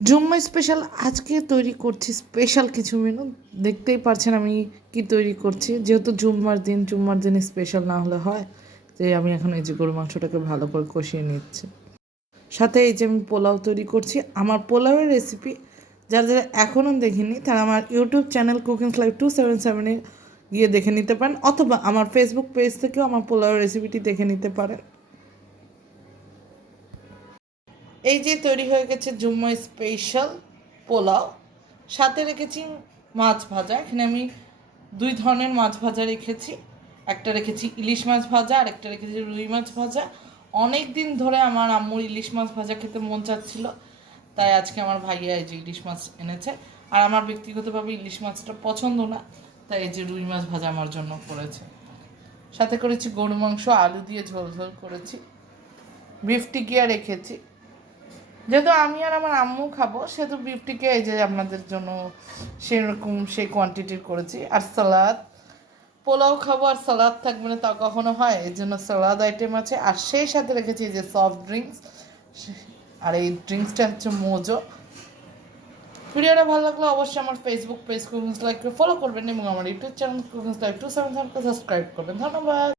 জুম্মা special আজকে তৈরি করছি স্পেশাল কিছু মেনু। দেখতেই পারছেন আমি কি তৈরি করছি, যেহেতু জুম্মার দিন স্পেশাল না হলে হয়। যে আমি এখন এই যে গরু মাংসটাকে ভালো করে কষিয়ে নিচ্ছি, সাথে এই যে আমি পোলাও তৈরি করছি। আমার পোলাওয়ের রেসিপি যারা যারা এখনও দেখেনি তারা আমার ইউটিউব চ্যানেল কুকিংস লাইভ 277-এ গিয়ে দেখে নিতে পারেন, অথবা আমার ফেসবুক পেজ থেকেও আমার পোলাওয়ের রেসিপিটি দেখে নিতে পারেন। এই যে তৈরি হয়ে গেছে জুম্মা স্পেশাল পোলাও, সাথে রেখেছি মাছ ভাজা। এখানে আমি দুই ধরনের মাছ ভাজা রেখেছি, একটা রেখেছি ইলিশ মাছ ভাজা আর একটা রেখেছি রুই মাছ ভাজা। অনেক দিন ধরে আমার আম্মুর ইলিশ মাছ ভাজা খেতে মন চাচ্ছিল, তাই আজকে আমার ভাইয়া এই যে ইলিশ মাছ এনেছে। আর আমার ব্যক্তিগতভাবে ইলিশ মাছটা পছন্দ না, তাই এই যে রুই মাছ ভাজা আমার জন্য করেছে। সাথে করেছি গরু মাংস, আলু দিয়ে ঝোল ঝোল করেছি, বিফ টিকিয়া রেখেছি। যেহেতু আমি আর আমার আম্মু খাবো, সেহেতু বিফটিকে এই যে আপনাদের জন্য সেরকম সেই কোয়ান্টিটির করেছি। আর সালাদ, পোলাও খাবো আর সালাদ থাকবে না তা কখনো হয়, এই জন্য সালাদ আইটেম আছে। আর সেই সাথে রেখেছি যে সফট ড্রিঙ্কস, আর এই ড্রিঙ্কসটা হচ্ছে মোজো। ভিডিওটা ভালো লাগলে অবশ্যই আমার ফেসবুক পেজ কুকিংস লাইভকে ফলো করবেন এবং আমার ইউটিউব চ্যানেল কুকিংস লাইভ 277কে সাবস্ক্রাইব করবেন। ধন্যবাদ।